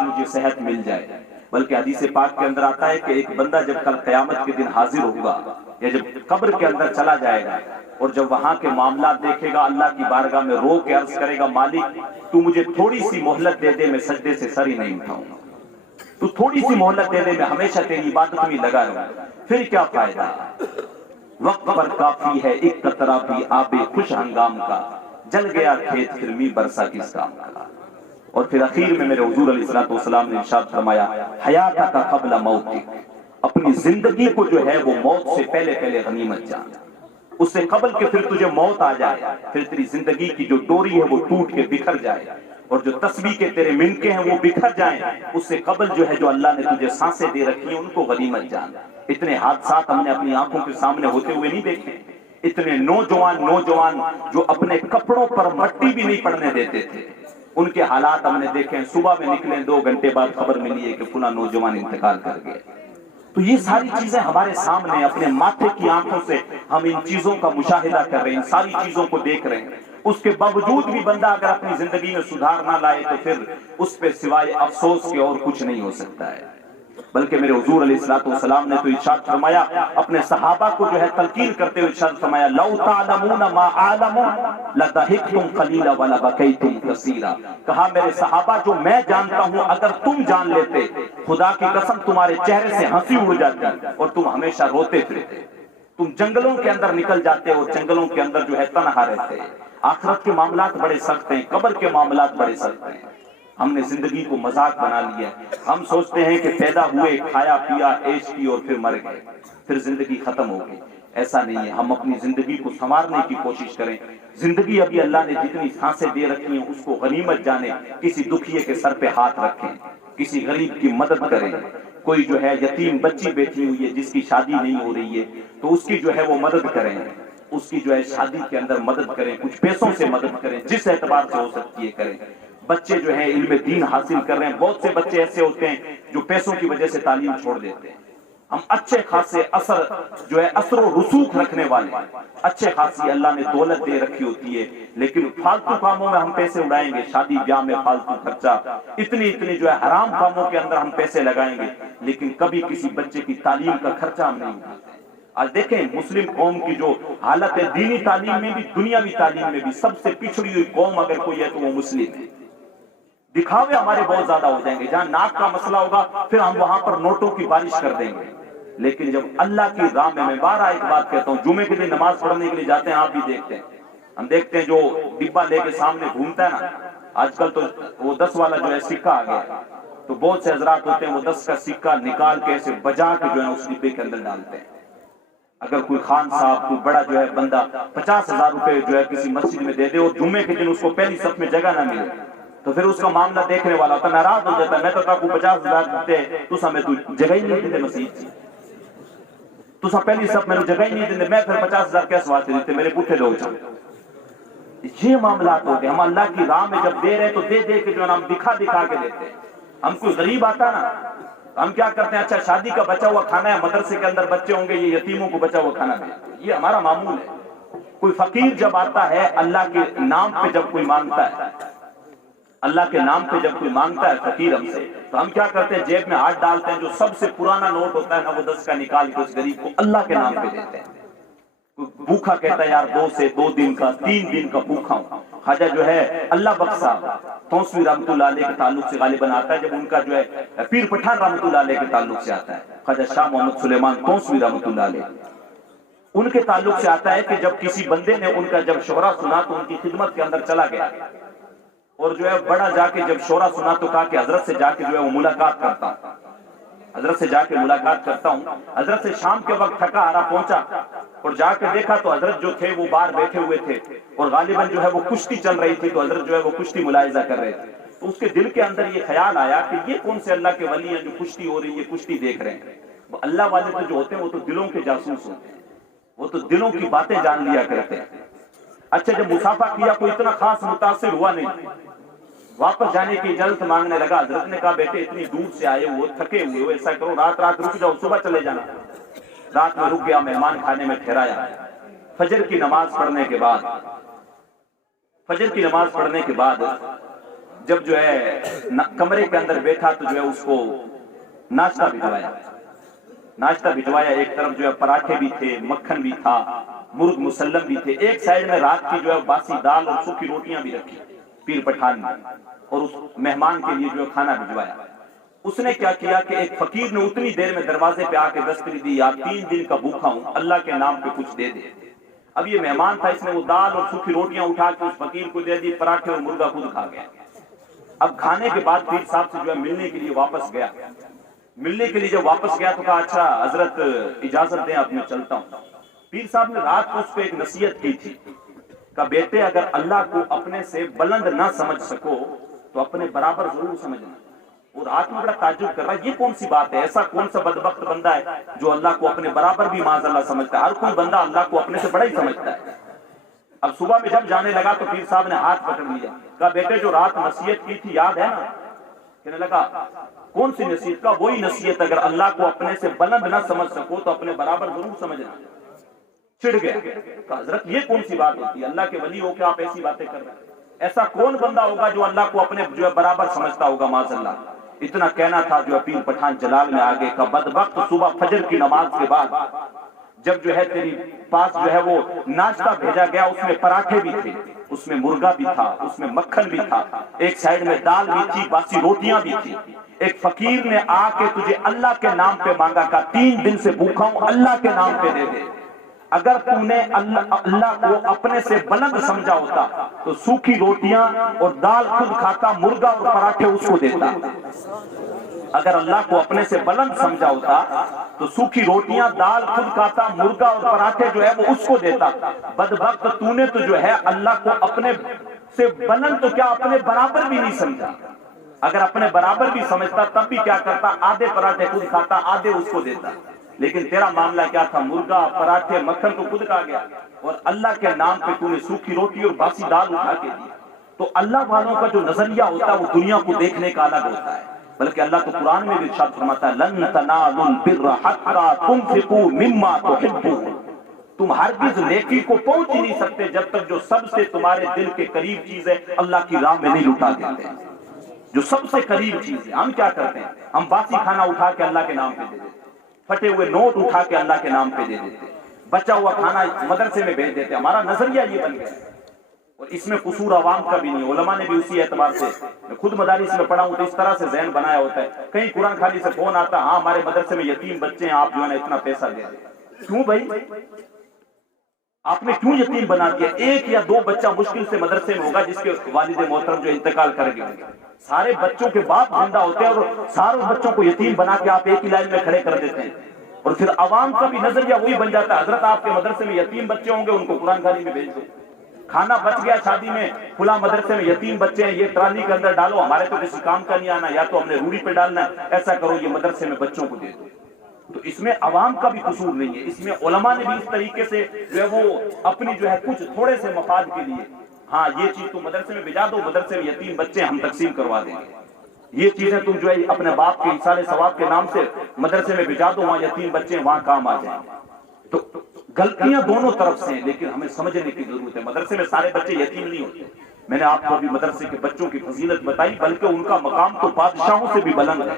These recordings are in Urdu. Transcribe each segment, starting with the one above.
مجھے صحت مل جائے، بلکہ حدیث پاک کے اندر آتا ہے کہ ایک بندہ جب کل قیامت کے دن حاضر ہوگا یا جب قبر کے اندر چلا جائے گا اور جب وہاں کے معاملات دیکھے گا، اللہ کی بارگاہ میں رو کے عرض کرے گا، مالک تو مجھے تھوڑی سی مہلت دے دے، میں سجدے سے سر ہی نہیں اٹھاؤں گا، تو تھوڑی سی مہلت دے دے، میں ہمیشہ تیری عبادت میں لگا رہوں۔ پھر کیا فائدہ؟ وقت پر کافی ہے ایک قطرہ بھی آب خوش ہنگام کا، جل گیا کھیت پھر می برسا کس کام کا۔ اور پھر اخیر میں میرے حضور علیہ السلام نے ارشاد فرمایا، حیاتک قبل موتک، اپنی زندگی کو جو ہے وہ موت سے پہلے پہلے غنیمت جان، اس سے قبل کہ پھر تجھے موت آ جائے، پھر تیری زندگی کی جو ڈوری ہے وہ ٹوٹ کے بکھر جائے، اور جو تسبیح کے تیرے منکے ہیں وہ بکھر جائیں، اس سے قبل جو ہے جو اللہ نے تجھے سانسیں دے رکھی ہیں ان کو غنیمت جان۔ اتنے حادثات ہم نے اپنی آنکھوں کے سامنے ہوتے ہوئے نہیں دیکھے، اتنے نوجوان جو اپنے کپڑوں پر مٹی بھی نہیں پڑنے دیتے تھے، ان کے حالات ہم نے دیکھے ہیں۔ صبح میں نکلیں 2 گھنٹے بعد خبر ملی ہے کہ فلاں نوجوان انتقال کر گئے۔ تو یہ ساری چیزیں ہمارے سامنے اپنے ماتھے کی آنکھوں سے ہم ان چیزوں کا مشاہدہ کر رہے ہیں، ان ساری چیزوں کو دیکھ رہے ہیں۔ اس کے باوجود بھی بندہ اگر اپنی زندگی میں سدھار نہ لائے تو پھر اس پہ سوائے افسوس کے اور کچھ نہیں ہو سکتا ہے۔ بلکہ میرے حضور علیہ السلام نے تو ارشاد فرمایا، اپنے صحابہ کو جو ہے تلقین کرتے ہوئے ارشاد فرمایا، لو تعلمون ما اعلم لضحکتم قلیلا ولبکیتم کثیرا، کہا میرے صحابہ جو میں جانتا ہوں اگر تم جان لیتے، خدا کی قسم تمہارے چہرے سے ہنسی اڑ جاتی اور تم ہمیشہ روتے پھرتے، تم جنگلوں کے اندر نکل جاتے اور جنگلوں کے اندر جو ہے تنہا رہتے۔ آخرت کے معاملات بڑے سخت ہیں، قبر کے معاملات بڑے سخت ہیں۔ ہم نے زندگی کو مذاق بنا لیا ہے، ہم سوچتے ہیں کہ پیدا ہوئے، کھایا پیا، عیش کی اور پھر مر گئے، پھر زندگی ختم ہو گئی۔ ایسا نہیں ہے، ہم اپنی زندگی کو سنوارنے کی کوشش کریں۔ زندگی ابھی اللہ نے جتنی سانسیں دے رکھی ہیں اس کو غنیمت جانے، کسی دکھیے کے سر پہ ہاتھ رکھیں، کسی غریب کی مدد کریں، کوئی جو ہے یتیم بچی بیٹھی ہوئی ہے جس کی شادی نہیں ہو رہی ہے تو اس کی جو ہے وہ مدد کریں، اس کی جو ہے شادی کے اندر مدد کریں، کچھ پیسوں سے مدد کریں، جس اعتبار سے ہو سکتی ہے کریں۔ بچے جو ہیں علم دین حاصل کر رہے ہیں، بہت سے بچے ایسے ہوتے ہیں جو پیسوں کی وجہ سے تعلیم چھوڑ دیتے ہیں۔ ہم اچھے خاصے اثر و رسوخ رکھنے والے، اچھے خاصی اللہ نے دولت دے رکھی ہوتی ہے، لیکن فالتو کاموں میں ہم پیسے اڑائیں گے، شادی بیاہ میں فالتو خرچہ، اتنی جو ہے حرام کاموں کے اندر ہم پیسے لگائیں گے، لیکن کبھی کسی بچے کی تعلیم کا خرچہ ہم نہیں اٹھاتے۔ آج دیکھیں مسلم قوم کی جو حالت ہے، دینی تعلیم میں بھی دنیاوی تعلیم میں بھی سب سے پچھڑی ہوئی قوم اگر کوئی ہے تو وہ مسلم ہے۔ دکھاوے ہمارے بہت زیادہ ہو جائیں گے، جہاں ناک کا مسئلہ ہوگا پھر ہم وہاں پر نوٹوں کی بارش کر دیں گے، لیکن جب اللہ کی راہ میں بارہ ایک بات کہتا ہوں، جمعے کے دن نماز پڑھنے کے لیے جاتے ہیں، آپ بھی دیکھتے ہیں، ہم دیکھتے ہیں جو ڈبہ لے کے سامنے گھومتا ہے نا، آج کل تو وہ 10 والا جو ہے سکہ آ گیا، تو بہت سے حضرات ہوتے ہیں وہ 10 کا سکہ نکال کے ایسے بجا کے جو ہے اس ڈبے کے اندر ڈالتے ہیں۔ اگر کوئی خان صاحب کوئی بڑا جو ہے بندہ 50,000 روپے جو ہے کسی مسجد میں دے دے اور جمعے کے دن اس کو پہلی صف میں جگہ نہ ملے تو پھر اس کا معاملہ دیکھنے والا ہوتا ہے، ناراض ہو جاتا ہے، میں تو کہا کوئی 50,000 دیتے تو ہمیں تو جگہ ہی نہیں دیتے مسجد، تو پہلی صف میں جگہ ہی نہیں دیتے، میں پھر 50,000 کیسے واسطے دیتے، میرے پوٹھے لوگ جاؤ۔ یہ معاملات ہوتے ہیں، ہم اللہ کی راہ میں جب دے رہے تو دے کے جو ہے ہم دکھا کے دیتے ہیں۔ ہم کوئی غریب آتا نا، ہم کیا کرتے ہیں، اچھا شادی کا بچا ہوا کھانا ہے، مدرسے کے اندر بچے ہوں گے، یہ یتیموں کو بچا ہوا کھانا دیں، یہ ہمارا معمول ہے۔ کوئی فقیر جب آتا ہے اللہ کے نام پہ جب کوئی مانگتا ہے، اللہ کے نام پہ جب کوئی مانگتا ہے فقیر ہم سے، تو ہم کیا کرتے ہیں، جیب میں ہاتھ ڈالتے ہیں، جو سب سے پرانا نوٹ ہوتا ہے نا وہ 10 کا نکال کے اس غریب کو اللہ کے نام پہ دیتے ہیں۔ کوئی بھوکا کہتا ہے یار 2 دن کا 3 دن کا بھوکا ہوں، خواجہ جو ہے اللہ بخشا توسوی رحمت اللہ علیہ کے تعلق سے غالباً آتا ہے، جب ان کا جو ہے پیر پٹھان رحمت اللہ علیہ کے تعلق سے آتا ہے، خواجہ شاہ محمد سلیمان توسوی رحمت اللہ علیہ، ان کے تعلق سے آتا ہے کہ جب کسی بندے نے ان کا جب شہرا سنا تو ان کی خدمت کے اندر چلا گیا، اور جو ہے بڑا جا کے جب شورا سنا تو کہا کہ حضرت سے جا کے جو ہے وہ ملاقات کرتا ہوں، حضرت سے جا کے ملاقات کرتا ہوں۔ حضرت سے شام کے وقت تھکا ہارا پہنچا اور جا کے دیکھا تو حضرت جو تھے وہ باہر بیٹھے ہوئے تھے اور غالباً جو ہے وہ کشتی چل رہی تھی، تو حضرت جو ہے وہ کشتی ملاحظہ کر رہے تھے، تو اس کے دل کے اندر یہ خیال آیا کہ یہ کون سے اللہ کے ولی ہیں جو کشتی ہو رہی ہے، کشتی دیکھ رہے ہیں۔ وہ اللہ والے تو جو ہوتے ہیں وہ تو دلوں کے جاسوس ہوتے ہیں، وہ تو دلوں کی باتیں جان لیا کرتے ہیں۔ اچھا جب مسافہ کیا کوئی اتنا خاص متاثر ہوا نہیں، واپس جانے کی اجازت مانگنے لگا، حضرت نے کہا بیٹے اتنی دور سے آئے ہو، تھکے ہوئے ہو، ایسا کرو رات رک جاؤ، صبح چلے جانا۔ رات میں رک گیا، مہمان کھانے میں ٹھہرایا، فجر کی نماز پڑھنے کے بعد فجر کی نماز پڑھنے کے بعد جب جو ہے کمرے کے اندر بیٹھا تو جو ہے اس کو ناشتہ بھجوایا. ایک طرف جو ہے پراٹھے بھی تھے, مکھن بھی تھا, مرغ مسلم بھی تھے, ایک سائیڈ میں رات کی جو ہے باسی دال اور سوکھی روٹیاں بھی رکھی پیر پٹھان نے, اور اس مہمان کے لیے جو ہے کھانا بھجوایا. اس نے کیا کیا کہ ایک فقیر نے اتنی دیر میں دروازے پہ آ کے دستک دی, یا 3 دن کا بھوکا ہوں, اللہ کے نام پہ کچھ دے دے. اب یہ مہمان تھا, اس نے وہ دال اور سوکھی روٹیاں اٹھا کے اس فقیر کو دے دی, پراٹھے اور مرغا خود کھا گیا. اب کھانے کے بعد پیر صاحب سے جو ہے ملنے کے لیے واپس گیا. ملنے کے لیے جب واپس گیا تو کہا اچھا حضرت اجازت دیں, اب میں چلتا ہوں. پیر صاحب نے رات کو اس کو ایک نصیحت کی تھی, کہ بیٹے اگر اللہ کو اپنے سے بلند نہ سمجھ سکو تو اپنے برابر ضرور سمجھنا. اور رات میں بڑا تعجب کر رہا ہے, یہ کون سی بات ہے, ایسا کون سا بدبخت بندہ ہے جو اللہ کو اپنے برابر بھی معاذ اللہ سمجھتا ہے. ہر کوئی بندہ اللہ کو اپنے سے بڑا ہی سمجھتا ہے. اب صبح میں جب جانے لگا تو پیر صاحب نے ہاتھ پکڑ لیا, کہا بیٹے جو رات نصیحت کی تھی یاد ہے نا؟ کہنے لگا کون سی نصیحت؟ کا وہی نصیحت, اگر اللہ کو اپنے سے بلند نہ سمجھ سکو تو اپنے برابر ضرور سمجھنا. چڑ گیا, کہا حضرت یہ کون سی بات ہوتی ہے, اللہ کے ولی ہو کے آپ ایسی باتیں کر رہے ہیں؟ ایسا کون بندہ ہوگا جو اللہ کو اپنے جو ہے برابر سمجھتا ہوگا معاذ اللہ. اتنا کہنا تھا جو ہے پیر پٹھان جلال میں آگے کا بدبخت, صبح فجر کی نماز کے بعد جب جو ہے تیری پاس جو ہے وہ ناشتہ بھیجا گیا, اس میں پراٹھے بھی تھے, اس میں مرغا بھی تھا, اس میں مکھن بھی تھا, ایک سائیڈ میں دال بھی تھی, باسی روٹیاں بھی تھی. ایک فقیر نے آ کے تجھے اللہ کے نام پہ مانگا, کا 3 دن سے بھوکا ہوں, اللہ کے نام پہ دے دے. اگر تم نے اللہ کو اپنے سے بلند سمجھا ہوتا تو سوکھی روٹیاں اور دال خود کھاتا, مرغا اور پراٹھے اس کو دیتا. اگر اللہ کو اپنے سے بلند سمجھا ہوتا تو سوکھی روٹیاں دال خود کھاتا, مرغا اور پراٹھے جو ہے وہ اس کو دیتا. بدبخت تو نے تو جو ہے اللہ کو اپنے سے بلند تو کیا اپنے برابر بھی نہیں سمجھا. اگر اپنے برابر بھی سمجھتا تب بھی کیا کرتا, آدھے پراٹھے خود کھاتا, آدھے اس کو دیتا. لیکن تیرا معاملہ کیا تھا, مرغا پراٹھے مکھن تو خود کھا گیا, اور اللہ کے نام پہ تو نے سوکھی روٹی اور باسی دال اٹھا کے دی. تو اللہ والوں کا جو نظریہ ہوتا ہے وہ دنیا کو دیکھنے کا الگ ہوتا ہے. بلکہ اللہ تو قرآن میں بھی ارشاد فرماتا ہے, لن تنالوا البر حتى تنفقوا مما تحبون. تم ہرگز نیکی کو پہنچ ہی نہیں سکتے جب تک جو سب سے تمہارے دل کے قریب چیز ہے اللہ کی راہ میں نہیں لٹا دیتے. جو سب سے قریب چیز ہے, ہم کیا کرتے ہیں, ہم باسی کھانا اٹھا کے اللہ کے نام پہ دے دیتے, پھٹے ہوئے نوٹ اٹھا کے اللہ کے نام پہ دے دیتے, بچا ہوا کھانا مدرسے میں بھیج دیتے. ہمارا نظریہ یہ بن گیا, اور اس میں قصور عوام کا بھی نہیں. علماء نے بھی اسی اعتبار سے, میں خود مدارس میں پڑھا ہوں تو اس طرح سے ذہن بنایا ہوتا ہے. کہیں قرآن خانی سے فون آتا, ہاں ہمارے مدرسے میں یتیم بچے ہیں, آپ جو ہے نا اتنا پیسہ دے دیں. کیوں بھائی, آپ نے کیوں یتیم بنا دیا؟ 1 یا 2 بچہ مشکل سے مدرسے میں ہوگا جس کے والد محترم جو انتقال کر گئے. سارے بچوں کے باپ زندہ ہوتے ہیں, اور سارے بچوں کو یتیم بنا کے آپ ایک ہی لائن میں کھڑے کر دیتے ہیں. اور پھر عوام کا بھی نظریہ وہی بن جاتا ہے, حضرت آپ کے مدرسے میں یتیم بچے ہوں گے, ان کو قرآن خانی میں بھیج دو. کھانا بچ گیا شادی میں, فلاں مدرسے میں یتیم بچے ہیں, یہ ٹرالی کے اندر ڈالو, ہمارے تو کسی کام کا نہیں آنا, یا تو ہم نے روڑی پہ ڈالنا ہے, ایسا کرو یہ مدرسے میں بچوں کو دے دو. تو اس میں عوام کا بھی قصور نہیں ہے, اس میں علماء نے بھی اس طریقے سے جو ہے وہ اپنی جو ہے کچھ تھوڑے سے مفاد کے لیے, ہاں یہ چیز تو مدرسے میں بھیجا دو, مدرسے میں یتیم بچے ہم تقسیم کروا دیں گے. یہ چیزیں تم جو ہے اپنے باپ کے ایصال ثواب کے نام سے مدرسے میں بھیجا دو, وہاں یتیم بچے وہاں کام آ جائیں. تو غلطیاں دونوں طرف سے ہیں, لیکن ہمیں سمجھنے کی ضرورت ہے. مدرسے میں سارے بچے یتیم نہیں ہوتے. میں نے آپ کو ابھی مدرسے کے بچوں کی فضیلت بتائی, بلکہ ان کا مقام تو بادشاہوں سے بھی بلند ہے.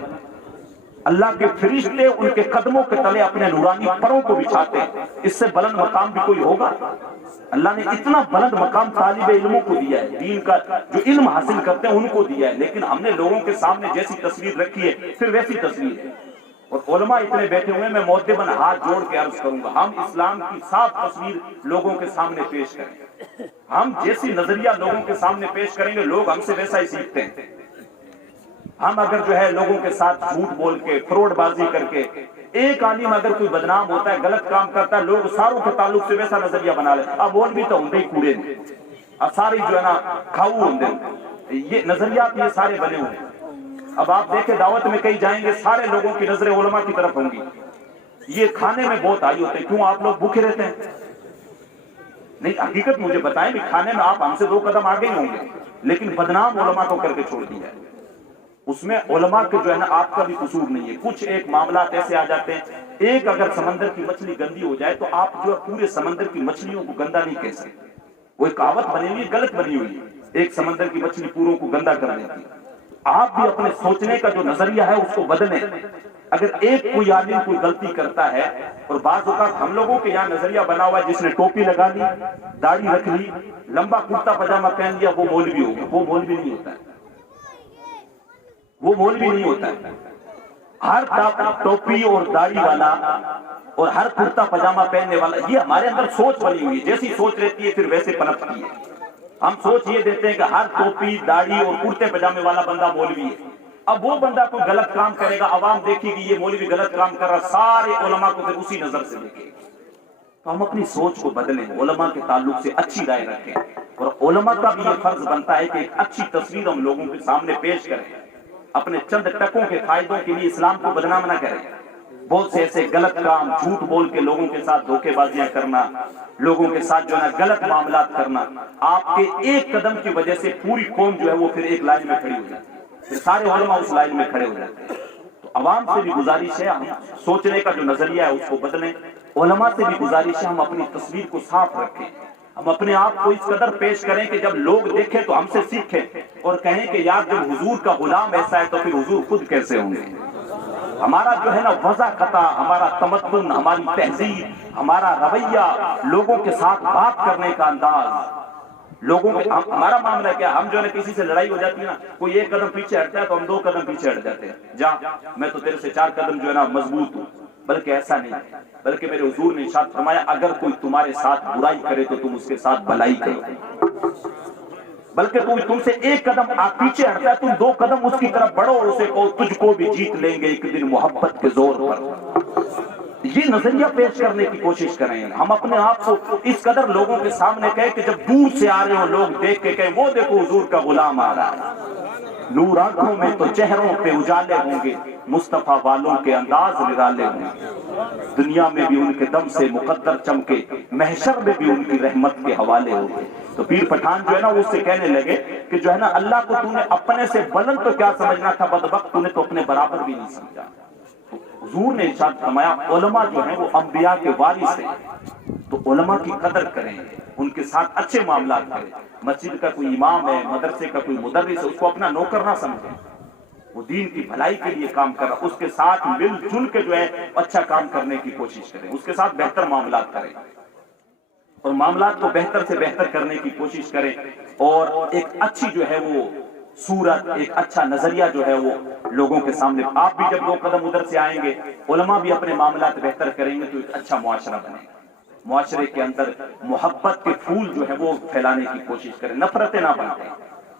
اللہ کے فرشتے ان کے قدموں کے تلے اپنے نورانی پروں کو بچھاتے ہیں. اس سے بلند مقام بھی کوئی ہوگا؟ اللہ نے اتنا بلند مقام طالب علموں کو دیا ہے, دین کا جو علم حاصل کرتے ہیں ان کو دیا ہے. لیکن ہم نے لوگوں کے سامنے جیسی تصویر رکھی ہے پھر ویسی تصویر ہے. اور علماء اتنے بیٹھے ہوئے, میں مؤدباً ہاتھ جوڑ کے عرض کروں گا, ہم اسلام کی صاف تصویر لوگوں کے سامنے پیش کریں. ہم جیسی نظریہ لوگوں کے سامنے پیش کریں گے, لوگ ہم سے ویسا ہی سیکھتے ہیں. ہم اگر جو ہے لوگوں کے ساتھ جھوٹ بول کے, فراڈ بازی کر کے, ایک عالم اگر کوئی بدنام ہوتا ہے, غلط کام کرتا ہے, لوگ ساروں کے تعلق سے ویسا نظریہ بنا لے, اب بول بھی تو ہوں ہی کوڑے نے, اب ساری جو ہے نا کھاؤ ہوں, یہ نظریات یہ سارے بنے ہوئے ہیں. اب آپ دیکھیں دعوت میں کہیں جائیں گے, سارے لوگوں کی نظریں علماء کی طرف ہوں گی. یہ کھانے میں بہت آئی ہوتے ہیں, کیوں آپ لوگ بھوکے رہتے ہیں؟ نہیں, حقیقت مجھے بتائیں بھی, کھانے میں آپ ہم سے 2 قدم آگے ہی ہوں گے, لیکن بدنام علماء کو کر کے چھوڑ دیا ہے. اس میں علماء کے جو ہے نا آپ کا بھی قصور نہیں ہے. کچھ ایک معاملات ایسے آ جاتے ہیں, ایک اگر سمندر کی مچھلی گندی ہو جائے تو آپ جو ہے پورے سمندر کی مچھلیوں کو گندا نہیں کہہ سکتے. وہ ایک کہاوت بنی ہوئی غلط بنی ہوئی ہے، ایک سمندر کی مچھلی پوروں کو گندا کر دیتی ہے۔ آپ بھی اپنے سوچنے کا جو نظریہ ہے اس کو بدلیں۔ اگر ایک کوئی عالم کوئی غلطی کرتا ہے، اور بعض اوقات ہم لوگوں کے یہاں نظریہ بنا ہوا ہے جس نے ٹوپی لگا لی، داڑھی رکھ لی، لمبا کرتا پاجامہ پہن لیا، وہ مولوی ہو گیا۔ وہ مولوی نہیں ہوتا ہے، وہ مولوی نہیں ہوتا ہے۔ ہر ٹوپی اور داڑھی والا اور ہر کرتا پاجامہ پہننے والا، یہ ہمارے اندر سوچ بنی ہوئی ہے، جیسی سوچ رہتی ہے پھر ویسے پنپتی ہے۔ ہم سوچ یہ دیتے ہیں کہ ہر ٹوپی داڑھی اور کرتے پاجامے والا بندہ مولوی ہے۔ اب وہ بندہ کوئی غلط کام کرے گا، عوام دیکھے گی یہ مولوی غلط کام کر رہا، سارے علماء کو پھر اسی نظر سے دیکھے گا۔ تو ہم اپنی سوچ کو بدلیں، علماء کے تعلق سے اچھی رائے رکھیں، اور علماء کا بھی یہ فرض بنتا ہے کہ ایک اچھی تصویر ہم لوگوں کے سامنے پیش کریں۔ اپنے چند ٹکوں کے فائدوں کے لیے اسلام کو بدنام نہ کریں۔ بہت سے ایسے غلط کام، جھوٹ بول کے لوگوں کے ساتھ دھوکے بازیاں کرنا، لوگوں کے ساتھ جو ہے غلط معاملات کرنا، آپ کے ایک قدم کی وجہ سے پوری قوم جو ہے وہ پھر ایک لائن میں کھڑی ہو جاتی ہے، پھر سارے علماء اس لائن میں کھڑے ہو جاتے ہیں۔ تو عوام سے بھی گزارش ہے ہم سوچنے کا جو نظریہ ہے اس کو بدلیں، علماء سے بھی گزارش ہے ہم اپنی تصویر کو صاف رکھیں، ہم اپنے آپ کو اس قدر پیش کریں کہ جب لوگ دیکھیں تو ہم سے سیکھیں اور کہیں کہ یار جب حضور کا غلام ایسا ہے تو پھر حضور خود کیسے ہوں گے۔ ہمارا جو ہے نا وضاقتہ، ہمارا تمدن، ہماری تہذیب، ہمارا رویہ، لوگوں کے ساتھ بات کرنے کا انداز، لوگوں کے ہمارا معاملہ کیا، ہم جو ہے کسی سے لڑائی ہو جاتی ہے نا، کوئی ایک قدم پیچھے ہٹتا ہے تو ہم 2 قدم پیچھے ہٹ جاتے ہیں، جا میں تو تیرے سے 4 قدم جو ہے نا مضبوط ہوں۔ بلکہ ایسا نہیں، بلکہ میرے حضور نے ارشاد فرمایا اگر کوئی تمہارے ساتھ برائی کرے تو تم اس کے ساتھ بھلائی کرو، بلکہ تم سے 1 قدم پیچھے ہٹتا ہے، تم 2 قدم اس کی طرف بڑھو اور اسے کہو تجھ کو بھی جیت لیں گے ایک دن محبت کے زور پر۔ یہ نظریہ پیش کرنے کی کوشش کریں، ہم اپنے آپ کو اس قدر لوگوں کے سامنے کہیں کہ جب دور سے آ رہے ہوں لوگ دیکھ کے کہیں وہ دیکھو حضور کا غلام آ رہا ہے۔ نور آنکھوں میں تو چہروں پہ اجالے ہوں گے، مصطفیٰ والوں کے انداز نرالے ہوں گے، دنیا میں بھی ان کے دم سے مقدر چمکے، محشر میں بھی ان کی رحمت کے حوالے ہوں گے۔ تو پیر پٹھان جو ہے نا اس سے کہنے لگے کہ جو ہے نا اللہ کو تو نے اپنے سے بلند تو کیا سمجھنا تھا بدبخت، تو نے تو اپنے برابر بھی نہیں سمجھا۔ حضور نے ارشاد فرمایا علماء جو ہیں وہ انبیاء کے وارث ہیں، تو علماء کی قدر کریں، ان کے ساتھ اچھے معاملات کریں۔ مسجد کا کوئی امام ہے، مدرسے کا کوئی مدرس ہے، اس کو اپنا نوکر نہ سمجھیں، وہ دین کی بھلائی کے لیے کام کر رہا، اس کے ساتھ مل جل کے جو ہے اچھا کام کرنے کی کوشش کریں، اس کے ساتھ بہتر معاملات کریں اور معاملات کو بہتر سے بہتر کرنے کی کوشش کریں، اور ایک اچھی جو ہے وہ صورت، ایک اچھا نظریہ جو ہے وہ لوگوں کے سامنے، آپ بھی جب 2 قدم ادھر سے آئیں گے، علماء بھی اپنے معاملات بہتر کریں گے تو ایک اچھا معاشرہ بنے گا۔ معاشرے کے اندر محبت کے پھول جو ہے وہ پھیلانے کی کوشش کریں، نفرتیں نہ بنائیں،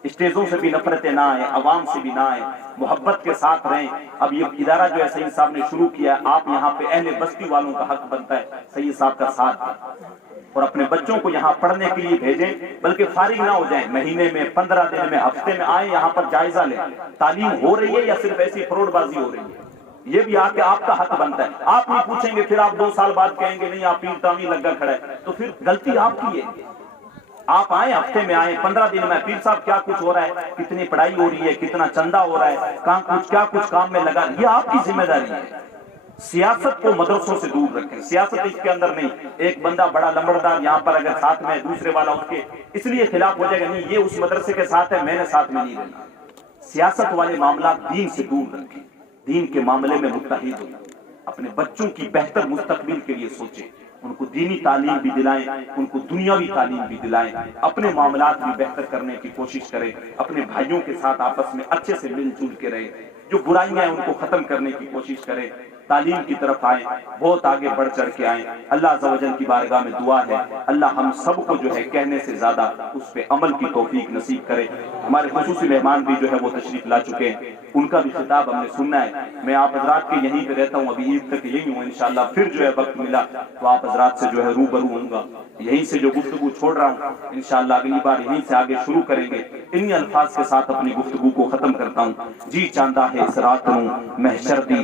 اسٹیجوں سے بھی نفرتیں نہ آئیں، عوام سے بھی نہ آئیں، محبت کے ساتھ رہیں۔ اب یہ ادارہ جو ہے سید صاحب نے شروع کیا ہے، آپ یہاں پہ اہل بستی والوں کا حق بنتا ہے سید صاحب کا ساتھ دیں اور اپنے بچوں کو یہاں پڑھنے کے لیے بھیجیں، بلکہ فارغ نہ ہو جائیں، مہینے میں 15 دن میں ہفتے میں آئیں، یہاں پر جائزہ لیں، تعلیم ہو رہی ہے یا صرف ایسی فروڈ بازی ہو رہی ہے، یہ بھی آ کے آپ کا حق بنتا ہے۔ آپ نہیں پوچھیں گے پھر آپ 2 سال بعد کہیں گے نہیں آپ پیر تعمیر لگا کھڑا ہے، تو پھر غلطی آپ کی ہے۔ آپ آئیں، ہفتے میں آئیں، 15 دن میں، پیر صاحب کیا کچھ ہو رہا ہے، کتنی پڑھائی ہو رہی ہے، کتنا چندہ ہو رہا ہے، کیا کچھ کام میں لگا، یہ آپ کی ذمہ داری ہے۔ سیاست کو مدرسوں سے دور رکھیں، سیاست اس کے اندر نہیں، ایک بندہ بڑا لمبردار یہاں پر اگر ساتھ میں دوسرے والا اس کے اس لیے خلاف ہو جائے گا، نہیں یہ اس مدرسے کے ساتھ ہے میں نے ساتھ میں نہیں رہنا۔ سیاست والے معاملات دین سے دور رکھیں، دین کے معاملے میں متحد ہوں، اپنے بچوں کی بہتر مستقبل کے لیے سوچیں، ان کو دینی تعلیم بھی دلائیں، ان کو دنیاوی تعلیم بھی دلائیں، اپنے معاملات بھی بہتر کرنے کی کوشش کریں، اپنے بھائیوں کے ساتھ آپس میں اچھے سے مل جل کے رہیں، جو برائیاں ہیں ان کو ختم کرنے کی کوشش کریں، تعلیم کی طرف آئیں، بہت آگے بڑھ چڑھ کے آئیں۔ اللہ عز و جل کی بارگاہ میں دعا ہے اللہ ہم سب کو جو ہے کہنے سے زیادہ اس پہ عمل کی توفیق نصیب کرے۔ ہمارے خصوصی مہمان بھی جو ہے وہ تشریف لا چکے ہیں، ان کا بھی خطاب ہم نے سننا ہے۔ میں آپ حضرات کے یہیں پہ رہتا ہوں، ابھی عید تک یہی ہوں، انشاءاللہ پھر جو ہے وقت ملا تو آپ حضرات سے جو ہے روبرو ہوں گا، یہیں سے جو گفتگو چھوڑ رہا ہوں انشاءاللہ اگلی بار یہیں سے آگے شروع کریں گے۔ انہی الفاظ کے ساتھ اپنی گفتگو کو ختم کرتا ہوں۔ جی چاندہ ہے اس رات نوں محشر دی